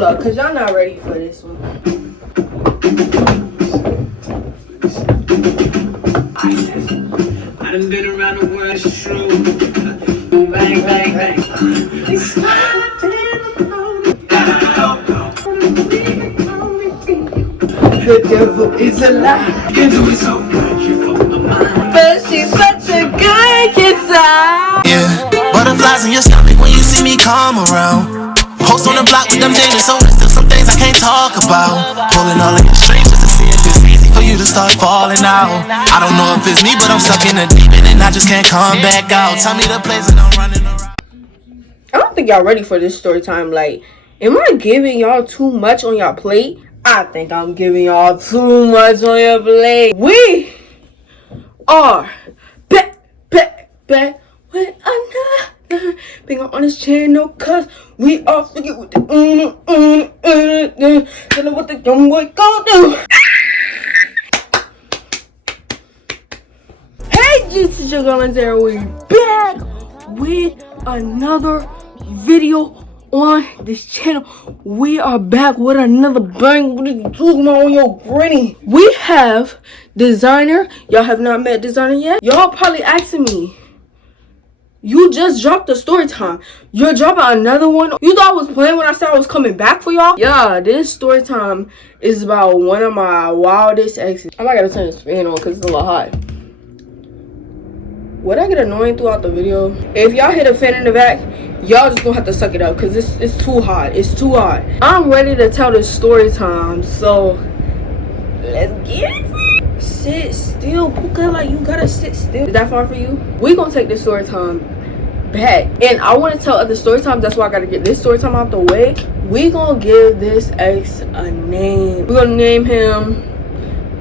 hold up, cause y'all not ready for this one. I done been around the world, it's true. Bang, bang, bang. The devil is a lie. You do it so much, you fuck my mind. But she's such a good kisser. Yeah, butterflies in your stomach when you see me come around. Post on the block with them demons, so there's still some things I can't talk about. Pulling all of your strings just to see if it's easy for you to start falling out. I don't know if it's me, but I'm stuck in a deep end and I just can't come back out. Tell me the place and I'm running around. I don't think y'all ready for this story time. Like, am I giving y'all too much on y'all plate? I think I'm giving y'all too much on your plate. We are back with another thing on this channel, cause we are forget what the don't know what the young boy gon' do. Hey, this is your girl Lanzera. We're back with another video on this channel. We are back with another bang. What are you talking about on your granny? We have Designer. Y'all have not met Designer yet. Y'all probably asking me, you just dropped the story time. You're dropping another one. You thought I was playing when I said I was coming back for y'all? Yeah, this story time is about one of my wildest exes. I might gotta turn this fan on because it's a little hot. Would I get annoying throughout the video? If y'all hit a fan in the back, y'all just gonna have to suck it up because it's too hot. It's too hot. I'm ready to tell this story time, so let's get it. Sit still, Puka. Like, you gotta sit still. Is that far for you? We gonna take this story time back, and I want to tell other story times. That's why I gotta get this story time out the way. We gonna give this ex a name. We're gonna name him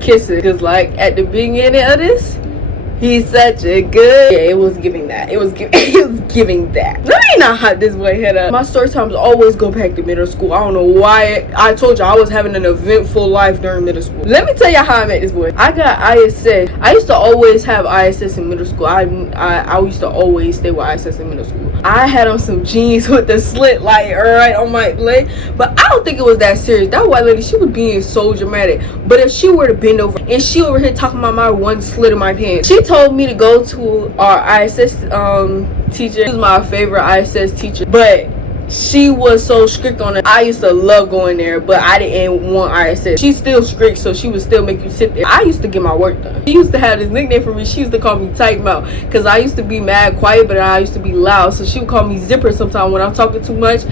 Kisser, because like at the beginning of this, he's such a good. Yeah, it was giving that. It was giving that. Let me not hot this boy head up. My story times always go back to middle school. I don't know why. I told you I was having an eventful life during middle school. Let me tell you how I met this boy. I got ISS. I used to always have ISS in middle school. I used to always stay with ISS in middle school. I had on some jeans with the slit like right on my leg, but I don't think it was that serious. That white lady, she was being so dramatic. But if she were to bend over and she over here talking about my one slit in my pants, she told me to go to our ISS teacher. She was my favorite ISS teacher, but she was so strict on it. I used to love going there, but I didn't want ISS. She's still strict, so she would still make you sit there. I used to get my work done. She used to have this nickname for me. She used to call me tight mouth because I used to be mad quiet, but I used to be loud. So she would call me zipper sometimes when I'm talking too much.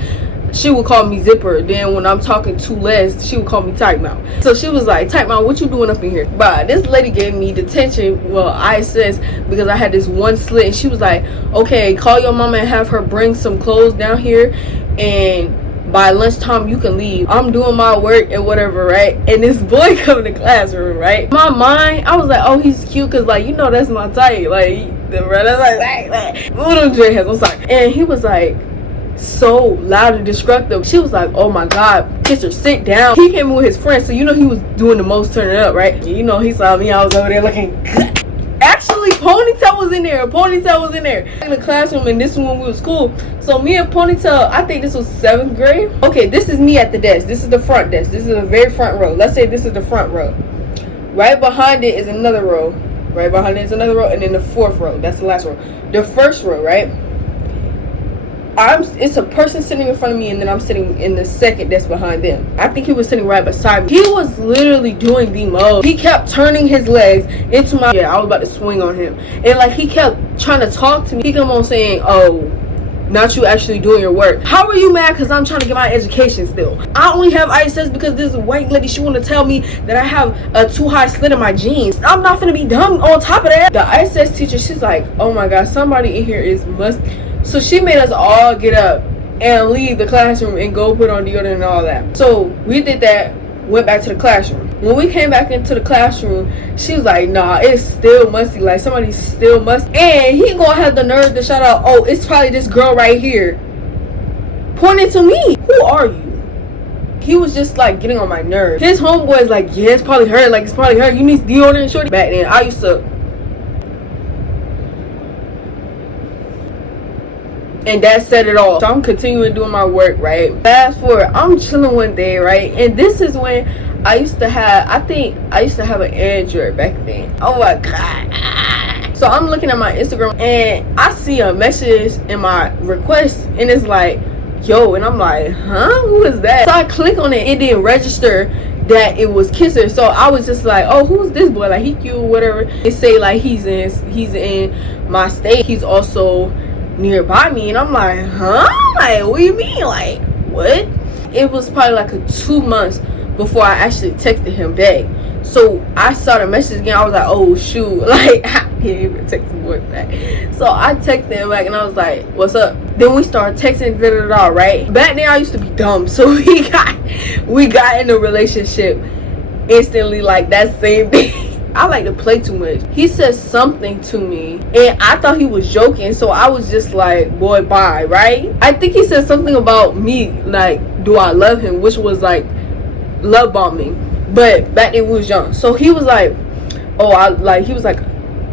She would call me zipper. Then when I'm talking too less, she would call me tight mouth. So she was like, tight mouth, what you doing up in here? But this lady gave me detention, well, ISS, because I had this one slit. And she was like, okay, call your mama and have her bring some clothes down here, and by lunchtime you can leave. I'm doing my work and whatever, right? And this boy come in the classroom, right? In my mind, I was like, oh, he's cute, because like, you know, that's my type. Like, the brother like move them dreadheads, I'm sorry. And he was like so loud and destructive. She was like, oh my god, Kisser, sit down. He came in with his friend, so you know he was doing the most turning up, right? You know, he saw me, I was over there looking good. Actually, Ponytail was in there in the classroom, and this is when we was cool. So me and Ponytail, I think this was 7th grade. Okay, this is me at the desk. This is the front desk. This is the very front row. Let's say this is the front row. Right behind it is another row. Right behind it is another row, and then the 4th row. That's the last row. The first row, right? It's a person sitting in front of me, and then I'm sitting in the second desk behind them. I think he was sitting right beside me. He was literally doing the most. He kept turning his legs into my, I was about to swing on him. And like, he kept trying to talk to me. He kept on saying, oh, not you actually doing your work. How are you mad? Because I'm trying to get my education still. I only have ISS because this white lady, she want to tell me that I have a too high slit in my jeans. I'm not gonna be dumb on top of that. The ISS teacher, she's like, oh my god, somebody in here is musty. So she made us all get up and leave the classroom and go put on deodorant and all that. So we did that, went back to the classroom. When we came back into the classroom, she was like, nah, it's still musty. Like, somebody's still musty. And he gonna have the nerve to shout out, oh, it's probably this girl right here. Pointing to me. Who are you? He was just like getting on my nerves. His homeboy's like, yeah, it's probably her. Like, it's probably her. You need deodorant, shorty. Back then, I used to And that said it all. So I'm continuing doing my work, right? Fast forward, I'm chilling one day, right? And this is when I used to have, I think I used to have an Android back then. Oh my God. So I'm looking at my Instagram and I see a message in my request and it's like, yo, and I'm like, huh? Who is that? So I click on it. It didn't register that it was Kisser. So I was just like, oh, who's this boy? Like, he cute or whatever. They say like he's in my state. He's also nearby me. And I'm like, huh? Like, what do you mean? Like, what? It was probably like a 2 months before I actually texted him back. So I saw the message again. I was like, oh shoot. Like, I didn't even text him back. So I texted him back and I was like, what's up? Then we started texting, right? Back then I used to be dumb. So we got in a relationship instantly, like that same day. I like to play too much. He said something to me and I thought he was joking. So I was just like, boy, bye, right? I think he said something about me, like, do I love him? Which was like love bombing. But back then we was young. So he was like, oh, he was like,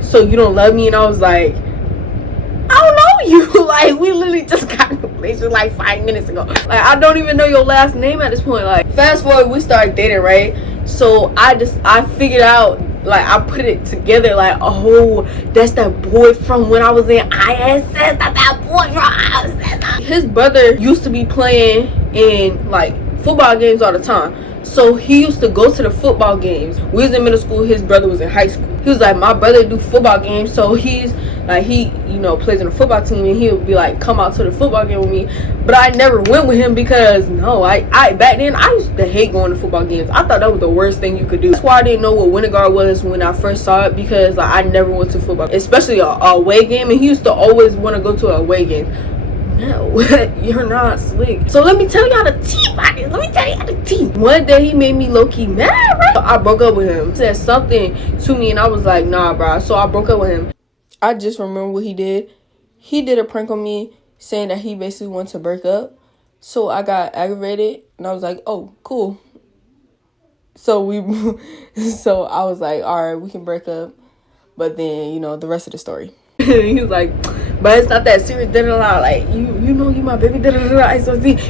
so you don't love me? And I was like, I don't know you. Like, we literally just got in a relationship like 5 minutes ago. Like, I don't even know your last name at this point. Like, fast forward, we started dating, right? So I figured out, like, I put it together, like, oh, that's that boy from when I was in ISS. That's that boy from ISS. His brother used to be playing in like football games all the time. So he used to go to the football games. We was in middle school, his brother was in high school. He was like, my brother do football games, so he's like, he, you know, plays in a football team, and he would be like, come out to the football game with me. But I never went with him because I back then I used to hate going to football games. I thought that was the worst thing you could do. That's why I didn't know what winter guard was when I first saw it, because like, I never went to football, especially a away game, and he used to always want to go to an away game. No, you're not slick. So let me tell y'all the tea about this. Let me tell y'all the tea. One day he made me low-key mad, right? I broke up with him. He said something to me and I was like, nah, bro. So I broke up with him. I just remember what he did. He did a prank on me saying that he basically wanted to break up. So I got aggravated and I was like, oh, cool. So I was like, all right, we can break up. But then, you know, the rest of the story. He was like, but it's not that serious, like, you know, you my baby,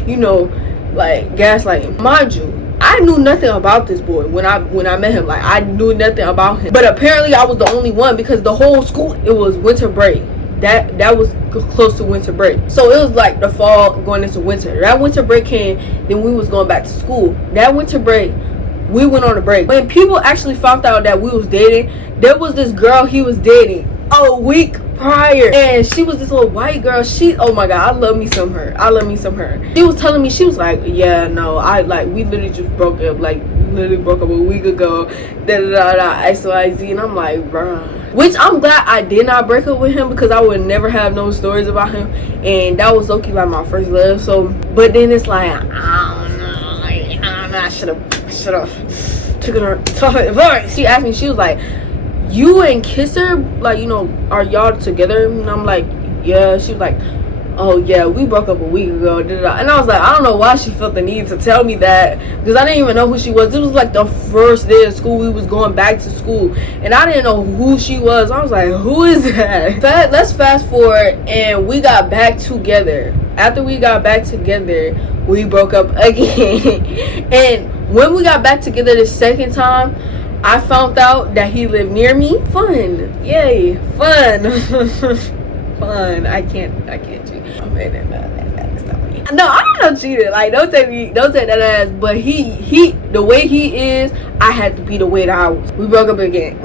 you know, like, gaslighting. Mind you, I knew nothing about this boy when I met him. Like, I knew nothing about him, but apparently I was the only one, because the whole school, it was winter break. That was close to winter break, so it was like the fall going into winter. That winter break came, then we was going back to school. That winter break, we went on a break. When people actually found out that we was dating, there was this girl he was dating a week prior, and she was this little white girl. She, oh my god, I love me some her. She was telling me, she was like, yeah, no, we literally just broke up, like, literally broke up a week ago, XYZ. And I'm like, bruh, which I'm glad I did not break up with him, because I would never have no stories about him, and that was okay, like my first love. So, but then it's like, I don't know, I should have taken her advice. She asked me, she was like, you and Kisser, like, you know, are y'all together? And I'm like, yeah. She was like, oh yeah, we broke up a week ago. And I was like, I don't know why she felt the need to tell me that, because I didn't even know who she was. It was like the first day of school. We was going back to school and I didn't know who she was. I was like, who is that? Let's fast forward, and we got back together. After we got back together, we broke up again. And when we got back together the second time, I found out that he lived near me. Fun. Yay. Fun. Fun. I can't cheat. No, I'm not cheating. Like, don't take that as, but he the way he is, I had to be the way that I was. We broke up again.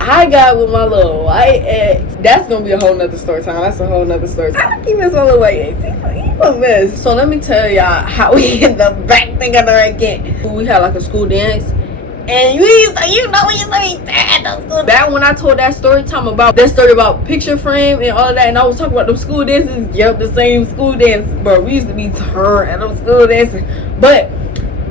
I got with my little white ex. That's gonna be a whole nother story time. That's a whole nother story time. I keep messing with my little white ex. He's a mess. So let me tell y'all how we ended up back together again. We had like a school dance. And you know when you let me back when I told that story time about that story about picture frame and all of that, and I was talking about them school dances. Yep, the same school dance, but we used to be turned at them school dances. But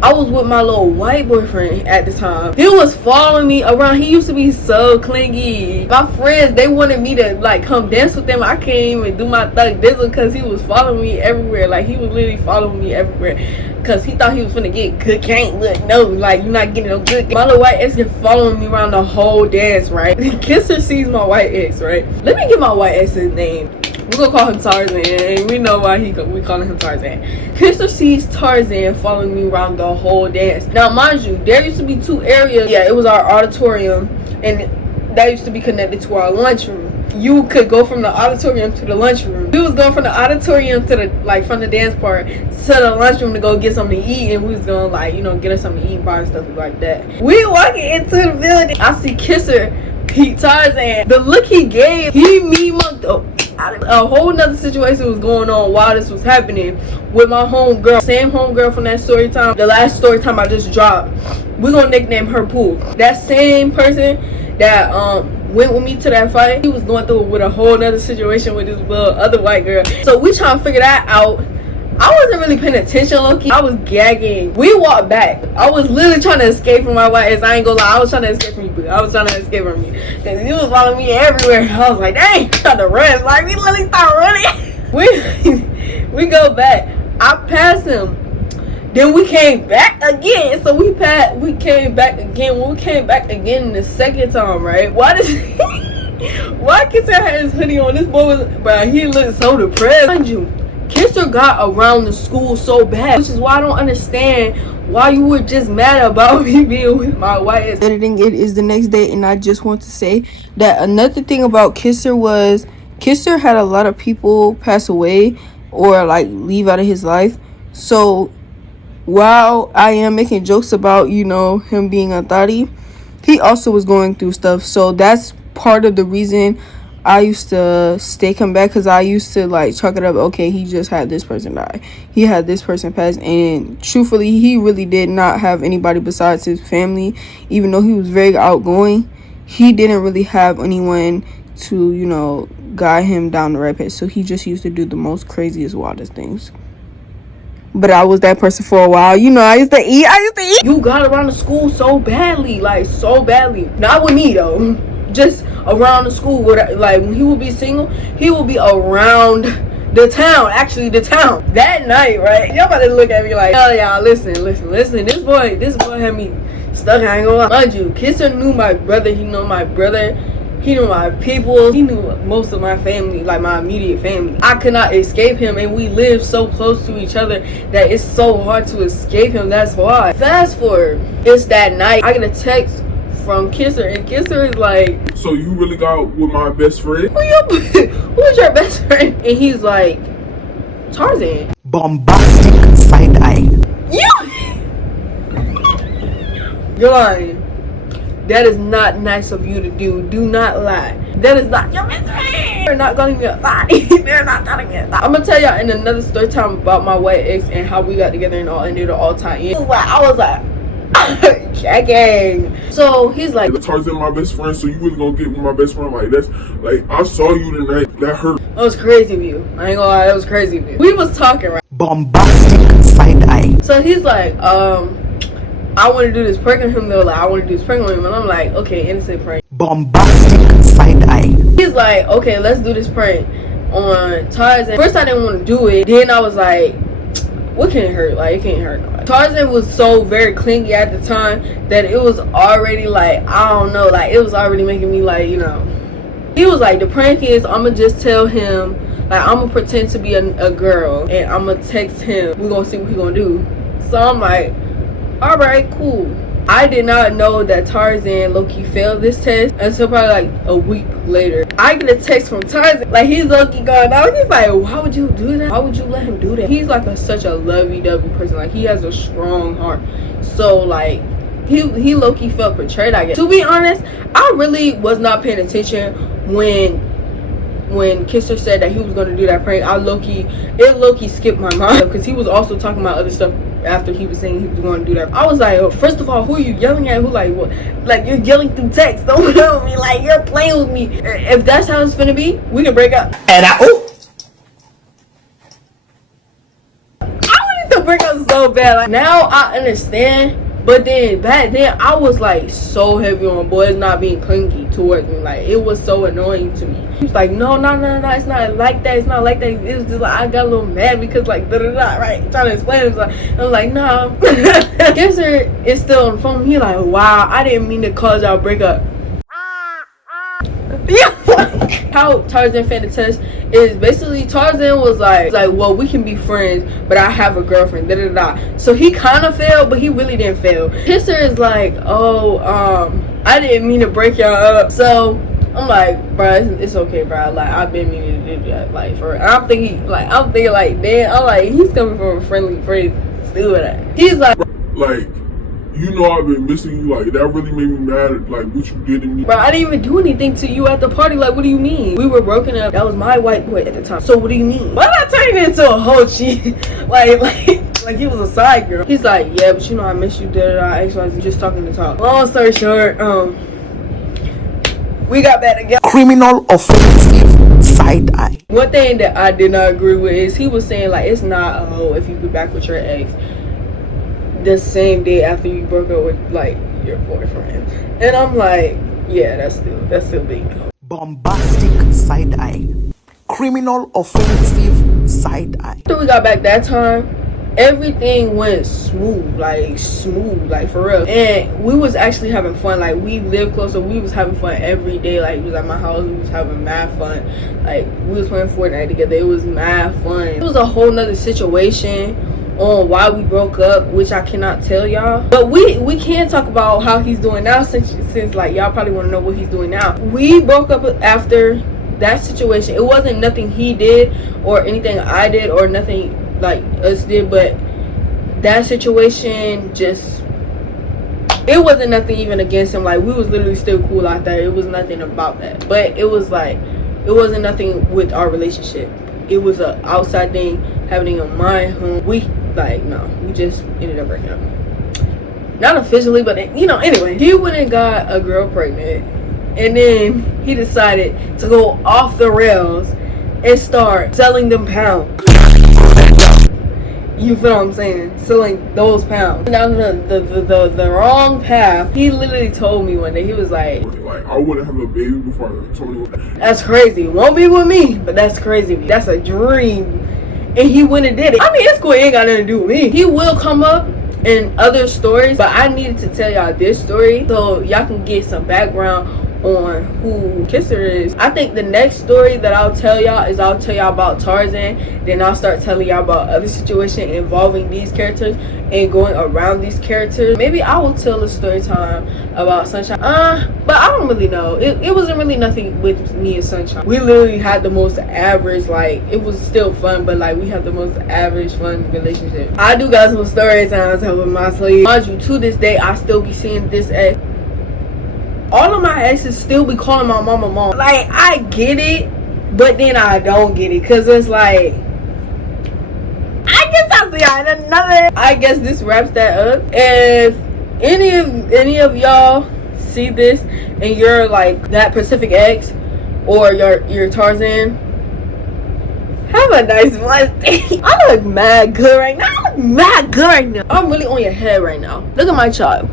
I was with my little white boyfriend at the time. He was following me around. He used to be so clingy. My friends, they wanted me to like come dance with them. I can't even do my thug dizzle because he was following me everywhere. Like, he was literally following me everywhere because he thought he was finna get good game. Look, no, like, you're not getting no good game. My little white ex kept following me around the whole dance, right? Kisser sees my white ex, right? Let me get my white ex's name. We're gonna call him Tarzan. We know why we calling him Tarzan. Kisser sees Tarzan following me around the whole dance. Now, mind you, there used to be 2 areas. Yeah, it was our auditorium, and that used to be connected to our lunchroom. You could go from the auditorium to the lunchroom. We was going from the auditorium to the from the dance part to the lunchroom to go get something to eat, and we was gonna get us something to eat, bar and stuff like that. We walking into the building. I see Kisser, Pete Tarzan. The look he gave, he me mugged up. A whole nother situation was going on while this was happening with my homegirl, same homegirl from that story time, the last story time I just dropped. We're gonna nickname her Pooh. That same person that went with me to that fight, he was going through with a whole nother situation with this little other white girl. So we trying to figure that out. I wasn't really paying attention, low-key. I was gagging. We walked back. I was literally trying to escape from my white ass. I ain't gonna lie. I was trying to escape from you, boo. I was trying to escape from you. Because you was following me everywhere. I was like, dang, I'm trying to run. Like, we literally start running. We go back. I passed him. Then we came back again. So we came back again. When we came back again the second time, right? Why Kisser had his hoodie on? This boy was, bro, he looked so depressed. Mind you, Kisser got around the school so bad, which is why I don't understand why you were just mad about me being with my white ass. Editing it is the next day, and I just want to say that another thing about Kisser was Kisser had a lot of people pass away or leave out of his life. So while I am making jokes about him being a thotty, he also was going through stuff. So that's part of the reason I used to stay come back, because I used to chalk it up, okay, he just had this person die, he had this person pass, and truthfully he really did not have anybody besides his family. Even though he was very outgoing, he didn't really have anyone to guide him down the right path. So he just used to do the most craziest, wildest things. But I was that person for a while. I used to eat. You got around the school so badly, so badly. Not with me though, just around the school. When he would be single, he would be around the town. Actually, the town. That night, right? Y'all about to look at me like, oh y'all, listen. This boy had me stuck. I ain't gonna lie. Mind you, Kisser knew my brother. He knew my brother. He knew my people. He knew most of my family, my immediate family. I could not escape him, and we live so close to each other that it's so hard to escape him. That's why. Fast forward, it's that night. I get a text from Kisser, and Kisser is like, so you really got with my best friend? Who's your best friend? And he's like, Tarzan. Bombastic side eye. You're lying. That is not nice of you to do. Do not lie. That is not your best friend. They're not calling me a thotty. They're not calling me a thotty. I'm gonna tell y'all in another story time about my white ex and how we got together and it'll all tie in. I was like, checking. So he's like, Tarzan my best friend, so you really gonna get with my best friend? That's I saw you tonight. That hurt. That was crazy of you. I ain't gonna lie, that was crazy of you. We was talking, right? Bombastic side eye. So he's like, I want to do this prank on him though. I want to do this prank on him, and I'm like, okay, innocent prank. Bombastic side eye. He's like, okay, let's do this prank on Tarzan. First, I didn't want to do it. Then I was like, what can it hurt? It can't hurt nobody. Tarzan was so very clingy at the time that it was already I don't know, it was already making me He was like, the prank is, I'm gonna just tell him, I'm gonna pretend to be a girl, and I'm gonna text him. We're gonna see what he gonna do. So I'm like, alright, cool. I did not know that Tarzan low-key failed this test until probably a week later. I get a text from Tarzan, he's low-key going out. He's like, why would you do that? Why would you let him do that? He's such a lovey-dovey person. He has a strong heart. So he low-key felt betrayed, I guess. To be honest, I really was not paying attention when Kisser said that he was going to do that prank. It low-key skipped my mind because he was also talking about other stuff after he was saying he was going to do that. I was like, first of all, who are you yelling at? Who what? You're yelling through text. Don't tell me. You're playing with me. If that's how it's finna be, we can break up. And I wanted to break up so bad. Now I understand. But then back then I was so heavy on boys not being clingy towards me. It was so annoying to me. He was like, no, it's not like that. It's not like that. It was just I got a little mad because right? Trying to explain it. I was like, no. Kisser is still on the phone. He wow, I didn't mean to cause y'all break up. Yeah. How Tarzan failed the test is basically Tarzan was like, well, we can be friends, but I have a girlfriend, da da da. So he kind of failed, but he really didn't fail. Kisser is like, oh, I didn't mean to break y'all up. So I'm like, bro, it's okay, bro. Like, I've been meaning to do that, like, for. I'm thinking, like, damn. I'm like, he's coming from a friendly place. Do that. He's like, you know I've been missing you. Like, that really made me mad. Like, what you did to me. bro, I didn't even do anything to you at the party. Like, what do you mean? We were broken up. That was my white boy at the time. So what do you mean? Why not turn it into a whole cheat? like he was a side girl. He's like, yeah, but you know I miss you. Da da da. XYZ. Just talking to talk. Long story short, we got back together. Criminal offensive side eye. One thing that I did not agree with is he was saying like it's not a hoe if you get back with your ex the same day after you broke up with like your boyfriend. And I'm like, yeah, that's still being a hoe. Bombastic side eye. Criminal offensive side eye. After we got back that time, everything went smooth, like for real. And we was actually having fun. Like, we lived close, so we was having fun every day. Like, we was at my house, we was having mad fun. Like, we was playing Fortnite together. It was mad fun. It was a whole nother situation on why we broke up, which I cannot tell y'all. But we can talk about how he's doing now, since like y'all probably want to know what he's doing now. We broke up after that situation. It wasn't nothing he did or anything I did or nothing like us did, but that situation just, it wasn't nothing even against him. Like, we was literally still cool out there. It was nothing about that, but it was like, it wasn't nothing with our relationship. It was a outside thing happening on my home. We just ended up breaking up. Not officially, but anyway, he went and got a girl pregnant, and then he decided to go off the rails and start selling them pounds. You feel what I'm saying? Selling those pounds down the wrong path. He literally told me one day, he was like, I wouldn't have a baby before I told you. that's crazy. Won't be with me, but that's crazy. That's a dream. And he went and did it. I mean, it's cool. It ain't got nothing to do with me. He will come up in other stories, but I needed to tell y'all this story so y'all can get some background on who Kisser is. I think the next story that I'll tell y'all is I'll tell y'all about Tarzan, then I'll start telling y'all about other situations involving these characters and going around these characters. Maybe I will tell a story time about Sunshine, but I don't really know. It wasn't really nothing with me and Sunshine. We literally had the most average, like, it was still fun, but like we had the most average fun relationship. I do got some story times with my sleeve. Mind you, to this day I still be seeing this ex. All of my exes still be calling my mama mom. Like, I get it, but then I don't get it, because it's like, I guess I'll see y'all in another. I guess this wraps that up. If any of y'all see this and you're like that Pacific ex or you're Tarzan, have a nice blessed day. I look mad good right now. I'm really on your head right now. Look at my child.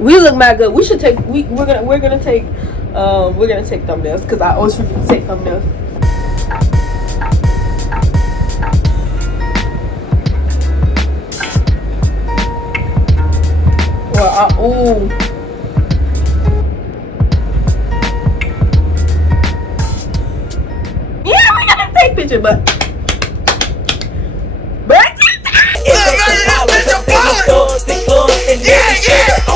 We look mad good. We should take. We're gonna take thumbnails, because I always forget to take thumbnails. Well, yeah, we're gonna take pictures, but. Yeah, yeah.